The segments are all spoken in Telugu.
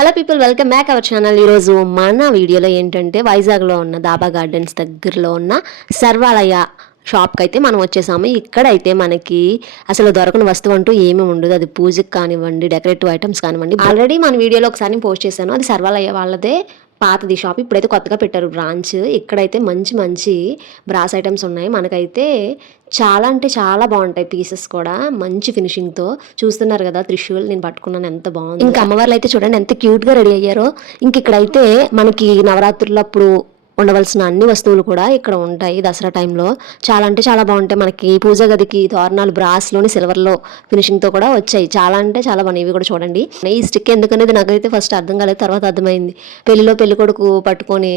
Hello people welcome back our channel ఈరోజు మన వీడియోలో ఏంటంటే వైజాగ్లో ఉన్న దాబా గార్డెన్స్ దగ్గరలో ఉన్న సర్వాలయ షాప్కి అయితే మనం వచ్చేసాము. ఇక్కడైతే మనకి అసలు దొరకని వస్తువు అంటూ ఏమీ ఉండదు. అది పూజకి కానివ్వండి డెకరేటివ్ ఐటమ్స్ కానివ్వండి. ఆల్రెడీ మన వీడియోలో ఒకసారి పోస్ట్ చేశాను. అది సర్వాలయ వాళ్ళదే. పాతది షాప్ ఇప్పుడైతే కొత్తగా పెట్టారు బ్రాంచ్ ఇక్కడైతే మంచి మంచి బ్రాస్ ఐటమ్స్ ఉన్నాయి. మనకైతే చాలా అంటే చాలా బాగుంటాయి పీసెస్ కూడా. మంచి ఫినిషింగ్తో చూస్తున్నారు కదా త్రిశూల్ నేను పట్టుకున్నాను ఎంత బాగుంది. ఇంకా అమ్మవార్లు అయితే చూడండి ఎంత క్యూట్గా రెడీ అయ్యారో. ఇంక ఇక్కడైతే మనకి నవరాత్రులప్పుడు ఉండవలసిన అన్ని వస్తువులు కూడా ఇక్కడ ఉంటాయి దసరా టైంలో. చాలా అంటే చాలా బాగుంటాయి. మనకి పూజ గదికి తోరణాలు బ్రాస్లోని సిల్వర్లో ఫినిషింగ్తో కూడా వచ్చాయి. చాలా అంటే చాలా బాగున్నాయి. ఇవి కూడా చూడండి. ఈ స్టిక్ ఎందుకనేది నాకైతే ఫస్ట్ అర్థం కాలేదు. తర్వాత అర్థమైంది. పెళ్ళిలో పెళ్ళి కొడుకు పట్టుకొని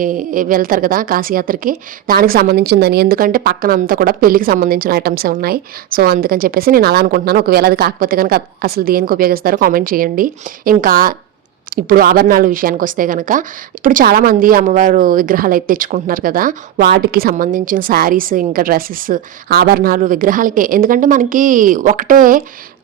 వెళ్తారు కదా కాశీయాత్రకి. దానికి సంబంధించిందని ఎందుకంటే పక్కన అంతా కూడా పెళ్ళికి సంబంధించిన ఐటమ్సే ఉన్నాయి. సో అందుకని చెప్పేసి నేను అలా అనుకుంటున్నాను. ఒకవేళ అది కాకపోతే కనుక అసలు దేనికి ఉపయోగిస్తారో కామెంట్ చేయండి. ఇంకా ఇప్పుడు ఆభరణాల విషయానికి వస్తే కనుక ఇప్పుడు చాలామంది అమ్మవారు విగ్రహాలు అయితే తెచ్చుకుంటున్నారు కదా. వాటికి సంబంధించిన శారీస్ ఇంకా డ్రెస్సెస్ ఆభరణాలు విగ్రహాలకి. ఎందుకంటే మనకి ఒకటే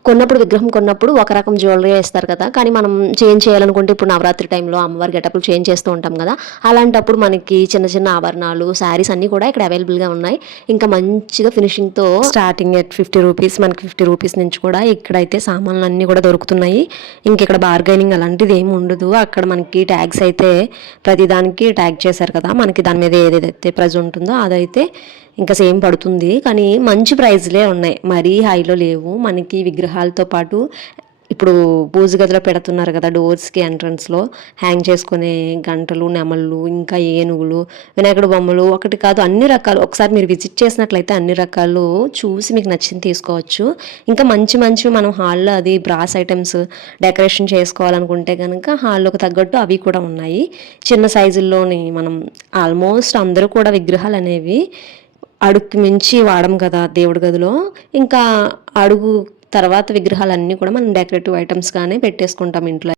కొన్నప్పుడు విగ్రహం కొన్నప్పుడు ఒక రకం జ్యువెలరీ వేస్తారు కదా. కానీ మనం చేంజ్ చేయాలనుకుంటే ఇప్పుడు నవరాత్రి టైంలో అమ్మవారి గెటప్లు చేంజ్ చేస్తూ ఉంటాం కదా. అలాంటప్పుడు మనకి చిన్న చిన్న ఆభరణాలు శారీస్ అన్నీ కూడా ఇక్కడ అవైలబుల్గా ఉన్నాయి. ఇంకా మంచిగా ఫినిషింగ్తో స్టార్టింగ్ ఎట్ ఫిఫ్టీ రూపీస్ మనకి ఫిఫ్టీ రూపీస్ నుంచి కూడా ఇక్కడైతే సామాన్లు అన్నీ కూడా దొరుకుతున్నాయి. ఇంక ఇక్కడ బార్గైనింగ్ అలాంటిది ఏమి ఉండదు. అక్కడ మనకి ట్యాగ్స్ అయితే ప్రతిదానికి ట్యాగ్ చేశారు కదా. మనకి దాని మీద ఏదైతే ప్రైజ్ ఉంటుందో అదైతే ఇంకా సేమ్ పడుతుంది. కానీ మంచి ప్రైజ్లే ఉన్నాయి. మరీ హైలో లేవు. మనకి విగ్రహం విగ్రహాలతో పాటు ఇప్పుడు పూజ గదిలో పెడుతున్నారు కదా డోర్స్కి ఎంట్రన్స్లో హ్యాంగ్ చేసుకునే గంటలు నెమళ్ళు ఇంకా ఏనుగులు వినాయకుడు బొమ్మలు ఒకటి కాదు అన్ని రకాలు. ఒకసారి మీరు విజిట్ చేసినట్లయితే అన్ని రకాలు చూసి మీకు నచ్చింది తీసుకోవచ్చు. ఇంకా మంచి మంచి మనం హాల్లో అది బ్రాస్ ఐటమ్స్ డెకరేషన్ చేసుకోవాలనుకుంటే కనుక హాల్లోకి తగ్గట్టు అవి కూడా ఉన్నాయి. చిన్న సైజుల్లోని మనం ఆల్మోస్ట్ అందరూ కూడా విగ్రహాలు అనేవి అడుగుకి మించి వాడం కదా దేవుడి గదిలో. ఇంకా అడుగు తర్వాత విగ్రహాలన్నీ కూడా మనం డెకరేటివ్ ఐటమ్స్గానే పెట్టేసుకుంటాం ఇంట్లో.